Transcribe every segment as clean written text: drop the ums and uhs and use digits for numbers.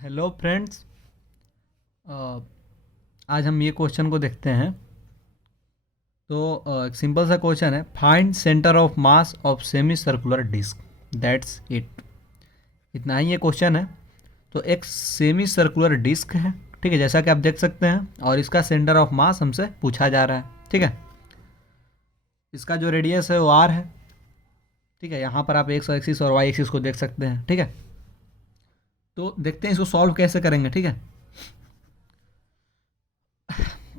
Hello friends. आज हम ये क्वेश्चन को देखते हैं। तो एक सिंपल सा क्वेश्चन है, find centre of mass of semi circular disc, that's it. इतना ही ये क्वेश्चन है। तो एक सेमी सर्कुलर डिस्क है, ठीक है, जैसा कि आप देख सकते हैं, और इसका सेंटर ऑफ मास हमसे पूछा जा रहा है, ठीक है। इसका जो रेडियस है वो आर है, ठीक है। यहाँ पर आप एक्स एक्सिस और वाई एक्सिस को देख सकते हैं, ठीक है। तो देखते हैं इसको सॉल्व कैसे करेंगे, ठीक है।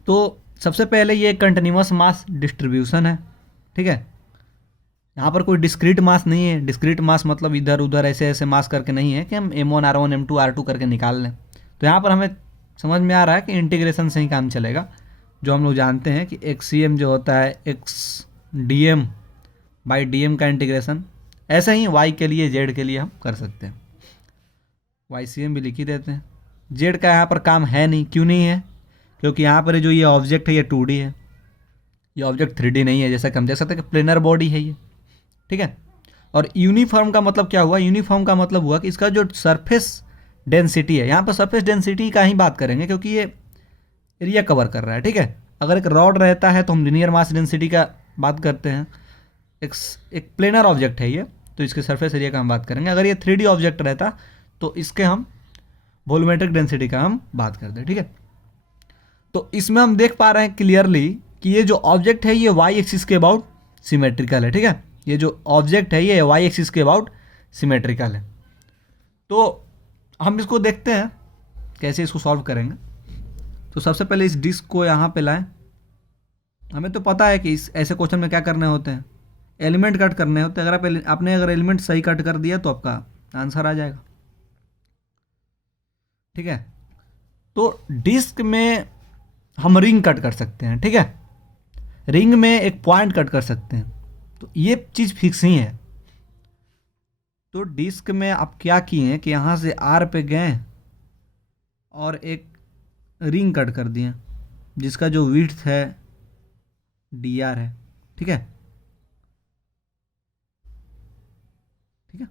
तो सबसे पहले ये कंटिन्यूस मास डिस्ट्रीब्यूशन है, ठीक है। यहाँ पर कोई डिस्क्रीट मास नहीं है। डिस्क्रीट मास मतलब इधर उधर ऐसे ऐसे मास करके नहीं है कि हम M1 R1 M2 R2 करके निकाल लें। तो यहाँ पर हमें समझ में आ रहा है कि इंटीग्रेशन से ही काम चलेगा। जो हम लोग जानते हैं कि XCM जो होता है एक्स DM बाई DM का इंटीग्रेशन, ऐसे ही Y के लिए Z के लिए हम कर सकते हैं। YCM भी लिख ही देते हैं। Z का यहाँ पर काम है नहीं, क्यों नहीं है? क्योंकि यहाँ पर जो ये ऑब्जेक्ट है ये 2D है, ये ऑब्जेक्ट 3D नहीं है। जैसा कि हम देख सकते हैं कि प्लेनर बॉडी है ये, ठीक है। और यूनिफॉर्म का मतलब क्या हुआ? यूनिफॉर्म का मतलब हुआ कि इसका जो सरफेस डेंसिटी है, यहाँ पर सरफेस डेंसिटी का ही बात करेंगे क्योंकि ये एरिया कवर कर रहा है, ठीक है। अगर एक रॉड रहता है तो हम लिनियर मास डेंसिटी का बात करते हैं। एक प्लेनर ऑब्जेक्ट है ये, तो इसके सरफेस एरिया का हम बात करेंगे। अगर ये 3D ऑब्जेक्ट रहता तो इसके हम वॉल्यूमेट्रिक डेंसिटी का हम बात करते हैं, ठीक है। तो इसमें हम देख पा रहे हैं क्लियरली कि ये जो ऑब्जेक्ट है ये वाई एक्सिस के अबाउट सिमेट्रिकल है, ठीक है। ये जो ऑब्जेक्ट है ये वाई एक्सिस के अबाउट सिमेट्रिकल है। तो हम इसको देखते हैं कैसे इसको सॉल्व करेंगे। तो सबसे पहले इस डिस्क को यहाँ पे लाएं। हमें तो पता है कि इस ऐसे क्वेश्चन में क्या करने होते हैं, एलिमेंट कट करने होते हैं। अगर आपने एलिमेंट सही कट कर दिया तो आपका आंसर आ जाएगा, ठीक है। तो डिस्क में हम रिंग कट कर सकते हैं, ठीक है। रिंग में एक पॉइंट कट कर सकते हैं, तो ये चीज़ फिक्स ही है। तो डिस्क में आप क्या किए हैं कि यहाँ से आर पे गए और एक रिंग कट कर दिए जिसका जो विड्थ है dr है, ठीक है। ठीक है,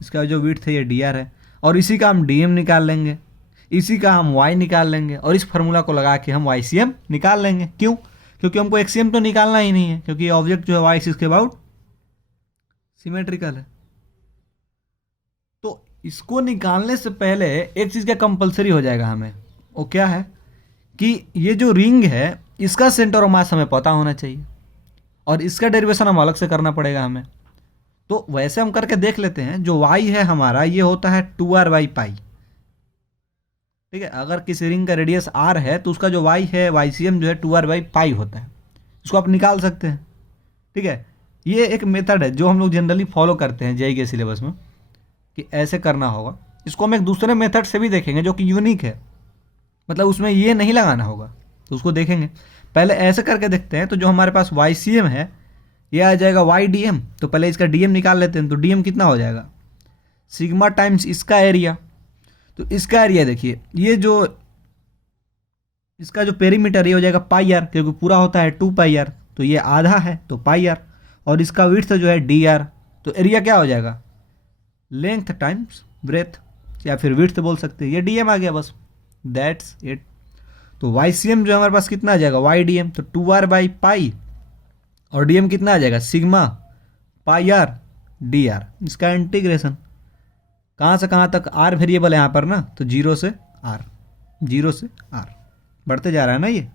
इसका जो विड्थ है ये dr है, और इसी का हम dm निकाल लेंगे, इसी का हम y निकाल लेंगे, और इस फार्मूला को लगा के हम YCM निकाल लेंगे। क्यों? क्योंकि हमको XCM तो निकालना ही नहीं है, क्योंकि ये ऑब्जेक्ट जो है y एक्सिस के अबाउट सिमेट्रिकल है। तो इसको निकालने से पहले एक चीज़ का कंपलसरी हो जाएगा हमें, वो क्या है कि ये जो रिंग है इसका सेंटर ऑफ मास हमें पता होना चाहिए, और इसका डेरिवेशन हम अलग से करना पड़ेगा हमें। तो वैसे हम करके देख लेते हैं। जो y है हमारा ये होता है 2r/पाई, ठीक है। अगर किसी रिंग का रेडियस r है तो उसका जो y है YCM जो है 2r/पाई होता है। इसको आप निकाल सकते हैं, ठीक है। ये एक मेथड है जो हम लोग जनरली फॉलो करते हैं जेईई के सिलेबस में कि ऐसे करना होगा। इसको हम एक दूसरे मेथड से भी देखेंगे जो कि यूनिक है, मतलब उसमें ये नहीं लगाना होगा, तो उसको देखेंगे। पहले ऐसे करके देखते हैं। तो जो हमारे पास YCM है ये आ जाएगा YDM। तो पहले इसका DM निकाल लेते हैं। तो DM कितना हो जाएगा? सिग्मा टाइम्स इसका एरिया। तो इसका एरिया देखिए, ये जो इसका जो पेरीमीटर ये हो जाएगा πr, क्योंकि पूरा होता है 2πr, तो ये आधा है तो πr, और इसका विड्थ जो है dr। तो एरिया क्या हो जाएगा? लेंथ टाइम्स ब्रेथ, या फिर विड्थ बोल सकते हैं। ये DM आ गया, बस दैट्स इट। तो YCM जो हमारे पास कितना आ जाएगा? YDM, तो 2r/पाई, और DM कितना आ जाएगा? Sigma πr dr। इसका इंटीग्रेशन कहाँ से कहाँ तक? r वेरिएबल है यहाँ पर ना, तो 0 से r, 0 से r बढ़ते जा रहा है ना ये,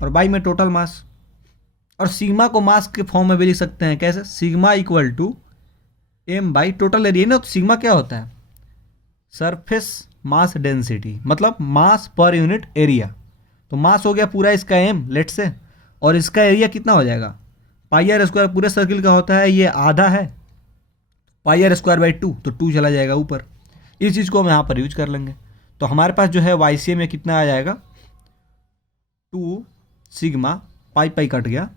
और बाई में टोटल मास। और सिग्मा को मास के फॉर्म में भी लिख सकते हैं। कैसे? Sigma equal to m by total area ना। तो सिग्मा क्या होता है? सरफेस मास डेंसिटी, मतलब मास पर यूनिट एरिया। तो मास हो गया पूरा इसका m लेट से, और इसका एरिया कितना हो जाएगा? πr² पूरे सर्किल का होता है, ये आधा है, πr²/2, तो 2 चला जाएगा ऊपर। इस चीज़ को हम यहाँ पर यूज कर लेंगे। तो हमारे पास जो है YCM में कितना आ जाएगा? 2 सिग्मा पाई कट गया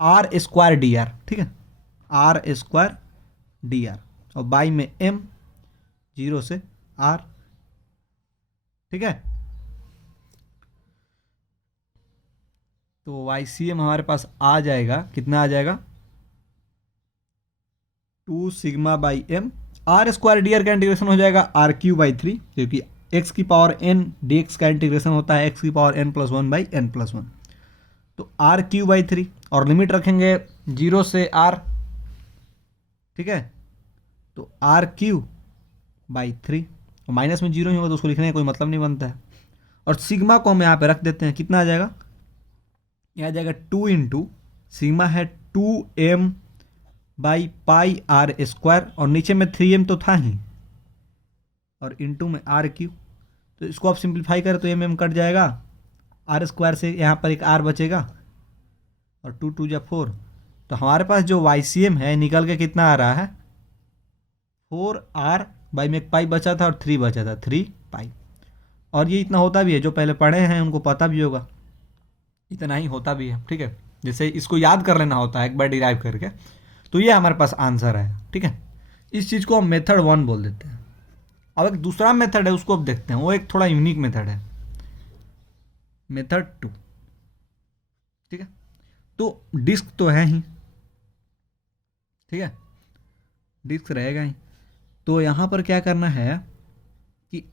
r² dr, ठीक है, r² dr, और बाई में m 0 से r, ठीक है। तो YCM हमारे पास आ जाएगा, कितना आ जाएगा? 2 sigma by m r square d r का इंटीग्रेशन हो जाएगा आर क्यू बाई 3, क्योंकि एक्स की पावर एन डी एक्स का इंटीग्रेशन होता है एक्स की power n plus one by n plus one. तो आर क्यू बाई 3 और लिमिट रखेंगे 0 से आर, ठीक है। तो आर क्यू बाई 3, और माइनस में 0 ही होगा तो उसको लिखने का कोई मतलब नहीं बनता है। और सिग्मा को हम यहाँ पे रख देते हैं, कितना आ जाएगा, यह आ जाएगा 2 इंटू सिग्मा है 2m by pi are square, और नीचे में 3m तो था ही, और इंटू में आर क्यू। तो इसको आप सिंप्लीफाई करें तो m कट जाएगा, आर स्क्वायर से यहाँ पर एक आर बचेगा, और 2 2 जा 4। तो हमारे पास जो YCM है निकल के कितना आ रहा है, 4r बाई में एक पाई बचा था और 3 बचा था, 3 पाई। और ये इतना होता भी है, जो पहले पढ़े हैं उनको पता भी होगा, इतना ही होता भी है, ठीक है। जैसे इसको याद कर लेना होता है एक बार डिराइव करके। तो ये हमारे पास आंसर है, ठीक है। इस चीज़ को हम मेथड 1 बोल देते हैं। अब एक दूसरा मेथड है, उसको अब देखते हैं, वो एक थोड़ा यूनिक मेथड है, मेथड 2, ठीक है। तो डिस्क तो है ही, ठीक है, डिस्क रहेगा ही। तो यहाँ पर क्या करना है कि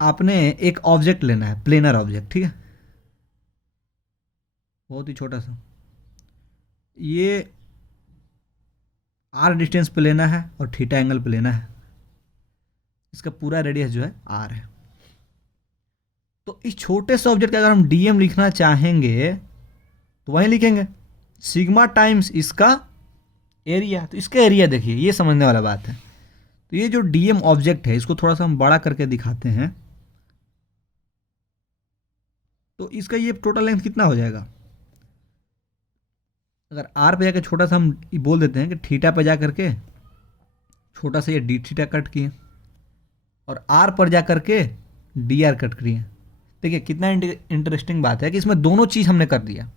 आपने एक ऑब्जेक्ट लेना है, प्लेनर ऑब्जेक्ट, ठीक है, बहुत ही छोटा सा, ये आर डिस्टेंस पे लेना है और थीटा एंगल पे लेना है। इसका पूरा रेडियस जो है आर है। तो इस छोटे से ऑब्जेक्ट का अगर हम डीएम लिखना चाहेंगे तो वहीं लिखेंगे सिग्मा टाइम्स इसका एरिया। तो इसका एरिया देखिए, ये समझने वाला बात है। तो ये जो डीएम ऑब्जेक्ट है इसको थोड़ा सा हम बड़ा करके दिखाते हैं। तो इसका ये टोटल लेंथ कितना हो जाएगा, अगर आर पे जाकर छोटा सा हम बोल देते हैं कि थीटा पे जा करके छोटा सा ये डी थीटा कट किए, और आर पर जा करके डी आर कट किए। देखिए कितना इंटरेस्टिंग बात है कि इसमें दोनों चीज़ हमने कर दिया,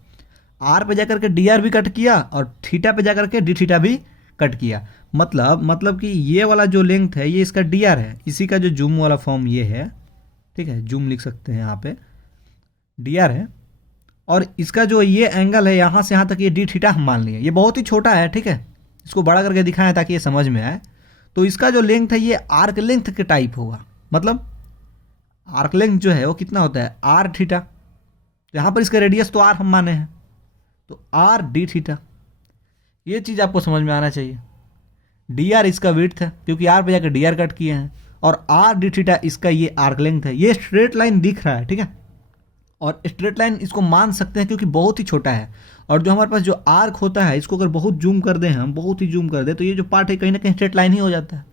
आर पे जा करके डी आर भी कट किया और थीटा पे जा करके डी थीटा भी कट किया। मतलब कि ये वाला जो लेंथ है ये इसका डी आर है, इसी का जो जूम वाला फॉर्म ये है, ठीक है, जूम लिख सकते हैं यहाँ पे, डी आर है। और इसका जो ये एंगल है यहाँ से यहाँ तक ये डी थीटा हम मान लिए, ये बहुत ही छोटा है, ठीक है, इसको बड़ा करके दिखाएं ताकि ये समझ में आए। तो इसका जो लेंथ है ये आर्क लेंथ के टाइप होगा, मतलब आर्क लेंथ जो है वो कितना होता है आर थीटा। तो यहाँ पर इसका रेडियस तो आर हम माने हैं, तो आर डी थीटा, ये चीज़ आपको समझ में आना चाहिए। डी आर इसका विड्थ है क्योंकि आर पे जाकर डी आर कट किए हैं, और आर डी थीटा इसका ये आर्क लेंथ है। ये स्ट्रेट लाइन दिख रहा है, ठीक है, और स्ट्रेट लाइन इसको मान सकते हैं क्योंकि बहुत ही छोटा है। और जो हमारे पास जो आर्क होता है इसको अगर बहुत जूम कर दें, हम बहुत ही जूम कर दें, तो ये जो पार्ट है कहीं ना कहीं स्ट्रेट लाइन ही हो जाता है।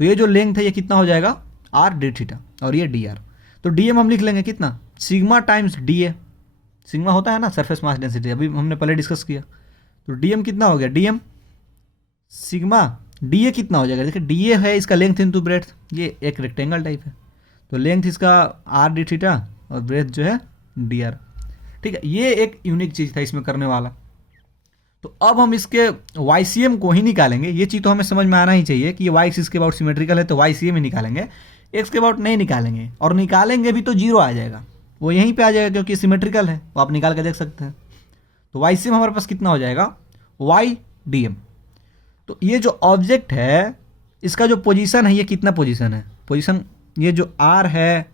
तो ये जो लेंथ है ये कितना हो जाएगा आर डी थीटा, और ये डी आर। तो डी एम हम लिख लेंगे कितना, sigma times D A, sigma होता है ना सरफेस मास डेंसिटी, अभी हमने पहले डिस्कस किया। तो डी एम कितना हो गया, d m sigma d A कितना हो जाएगा, देखिए डी ए है इसका लेंथ इंटू ब्रेथ, ये एक रेक्टेंगल टाइप है, तो लेंथ इसका आर डी थीटा और ब्रेथ जो है डी आर, ठीक है। ये एक यूनिक चीज़ था इसमें करने वाला। तो अब हम इसके YCM को ही निकालेंगे। ये चीज़ तो हमें समझ में आना ही चाहिए कि ये y एक्सिस के अबाउट सिमेट्रिकल है तो YCM ही निकालेंगे, x के अबाउट नहीं निकालेंगे, और निकालेंगे भी तो 0 आ जाएगा, वो यहीं पे आ जाएगा क्योंकि सिमेट्रिकल है, वो आप निकाल के देख सकते हैं। तो YCM हमारे पास कितना हो जाएगा YDM। तो ये जो ऑब्जेक्ट है इसका जो पोजीशन है ये कितना पोजीशन है, पोजीशन ये जो R है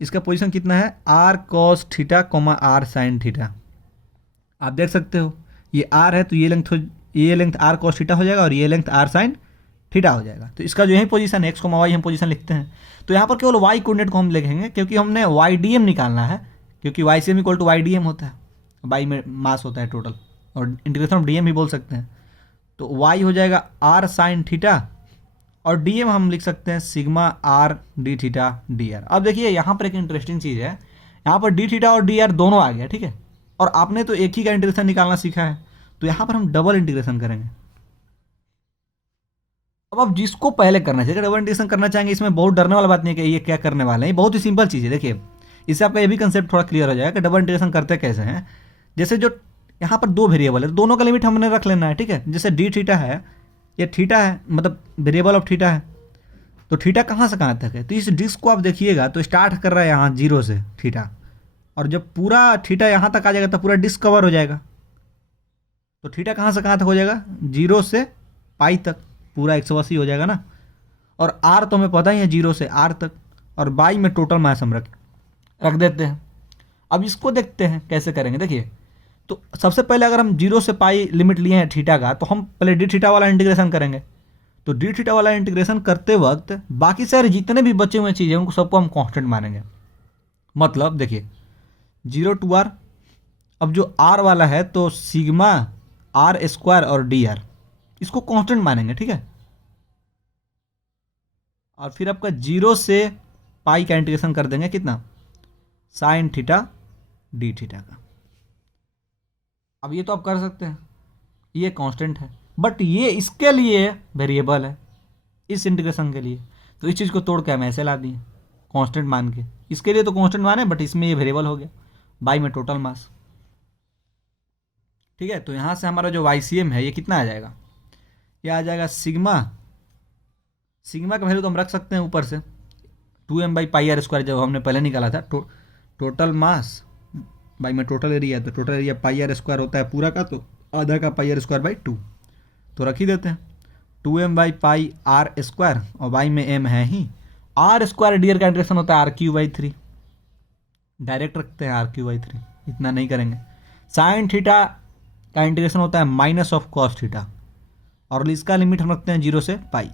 इसका पोजीशन कितना है R cos theta coma R sin theta. आप देख सकते हो ये R है तो ये लेंथ R cos थीटा हो जाएगा और ये लेंथ R sin थीटा हो जाएगा। तो इसका जो यही पोजीशन है x कोमा y हम पोजीशन लिखते हैं। तो यहाँ पर केवल y कोऑर्डिनेट को हम लिखेंगे क्योंकि हमने YDM निकालना है, क्योंकि YCM इक्वल टू YDM होता है, y में मास होता है टोटल, और इंटीग्रेशन ऑफ DM भी बोल सकते हैं। तो y हो जाएगा R sin थीटा, और DM हम लिख सकते हैं sigma R D theta D R. अब देखिए यहाँ पर एक इंटरेस्टिंग चीज़ है, यहाँ पर डी थीटा और डी आर दोनों आ गया, ठीक है, और आपने तो एक ही का इंटीग्रेशन निकालना सीखा है, तो यहाँ पर हम डबल इंटीग्रेशन करेंगे। अब आप जिसको पहले करना चाहिए डबल इंटीग्रेशन करना चाहेंगे, इसमें बहुत डरने वाला बात नहीं है कि ये क्या करने वाले हैं, बहुत ही सिंपल चीज़ है। देखिए इससे आपका ये भी कंसेप्ट थोड़ा क्लियर हो जाएगा कि डबल इंटीग्रेशन करते कैसे हैं। जैसे जो यहाँ पर दो वेरिएबल है, दोनों का लिमिट हमने रख लेना है, ठीक है। जैसे डी थीटा है, ये थीटा है, मतलब वेरिएबल ऑफ थीटा है, तो थीटा कहाँ से कहाँ तक है, तो इस डिस्क को आप देखिएगा तो स्टार्ट कर रहा है यहाँ 0 से थीटा, और जब पूरा थीटा यहाँ तक आ जाएगा तो पूरा डिस्क कवर हो जाएगा। तो थीटा कहाँ से कहाँ तक हो जाएगा 0 से पाई तक, पूरा 180 हो जाएगा ना। और आर तो हमें पता ही है 0 से आर तक, और बाई में टोटल मास हम रख देते हैं। अब इसको देखते हैं कैसे करेंगे। देखिए, तो सबसे पहले अगर हम 0 से पाई लिमिट लिए हैं थीटा का, तो हम पहले डी थीटा वाला इंटीग्रेशन करेंगे। तो डी थीटा वाला इंटीग्रेशन करते वक्त बाकी सारे जितने भी बचे हुए चीज़ें उनको सबको हम कांस्टेंट मानेंगे। मतलब देखिए 0 टू आर, अब जो आर वाला है तो सिग्मा आर स्क्वायर और डी आर, इसको कांस्टेंट मानेंगे, ठीक है। और फिर आपका 0 से पाई का इंटीग्रेशन कर देंगे कितना, साइन थीटा डी थीटा का। अब ये तो आप कर सकते हैं, ये कांस्टेंट है, बट ये इसके लिए वेरिएबल है, इस इंटीग्रेशन के लिए। तो इस चीज़ को तोड़ के हम ऐसे ला दिए कांस्टेंट मान के। इसके लिए तो कांस्टेंट माने, बट इसमें ये वेरिएबल हो गया, बाई में टोटल मास, ठीक है। तो यहाँ से हमारा जो YCM है ये कितना आ जाएगा, ये आ जाएगा सिग्मा का वैल्यू तो हम रख सकते हैं ऊपर से 2m/πr², जब हमने पहले निकाला था। टोटल मास बाई में टोटल एरिया, तो टोटल एरिया πr² होता है पूरा का, तो आधा का πr²/2, तो रख ही देते हैं 2m/πr², और बाई में m है ही r² डी का इंटीग्रेशन होता है r³ डायरेक्ट रखते हैं r³, इतना नहीं करेंगे। साइन थीटा का इंटीग्रेशन होता है माइनस ऑफ कॉस थीटा, और इसका लिमिट हम रखते हैं 0 से पाई।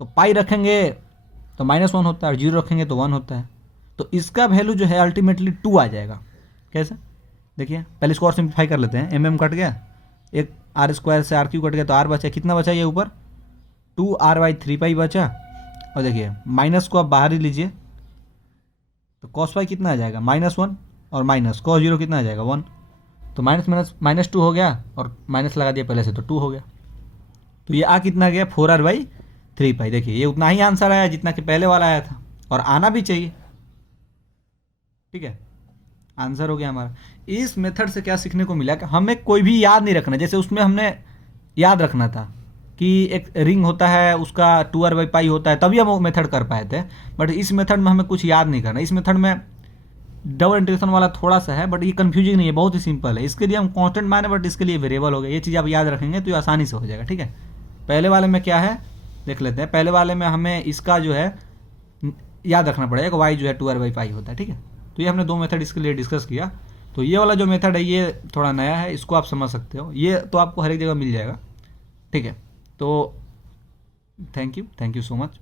तो पाई रखेंगे तो -1 होता है, और 0 रखेंगे तो 1 होता है। तो इसका वैल्यू जो है अल्टीमेटली 2 आ जाएगा। कैसे, देखिए पहले इसको और सिंप्लीफाई कर लेते हैं। mm कट गया, एक r² से r³ कट गया, तो r बचा, कितना बचा ये ऊपर 2r/3 बचा। और देखिए माइनस को आप बाहर ही लीजिए, तो cos पाई कितना आ जाएगा -1, और माइनस cos 0 कितना आ जाएगा 1, तो -2 हो गया, और माइनस लगा दिया पहले से तो 2 हो गया। तो ये आ कितना गया 4r/3। देखिए ये उतना ही आंसर आया जितना कि पहले वाला आया था, और आना भी चाहिए, ठीक है। आंसर हो गया हमारा। इस मेथड से क्या सीखने को मिला कि हमें कोई भी याद नहीं रखना। जैसे उसमें हमने याद रखना था कि एक रिंग होता है, उसका 2r/π होता है, तभी हम वो मेथड कर पाए थे। बट इस मेथड में हमें कुछ याद नहीं करना। इस मेथड में डबल इंटीग्रेशन वाला थोड़ा सा है, बट ये कंफ्यूजिंग नहीं है, बहुत ही सिंपल है। इसके लिए हम कांस्टेंट माने, बट इसके लिए वेरिएबल हो गया। ये चीज़ आप याद रखेंगे तो ये आसानी से हो जाएगा, ठीक है। पहले वाले में क्या है देख लेते हैं। पहले वाले में हमें इसका जो है याद रखना पड़ेगा, y जो है 2r/π होता है, ठीक है। तो ये हमने 2 मेथड इसके लिए डिस्कस किया। तो ये वाला जो मेथड है ये थोड़ा नया है, इसको आप समझ सकते हो। ये तो आपको हर एक जगह मिल जाएगा, ठीक है। तो थैंक यू सो मच।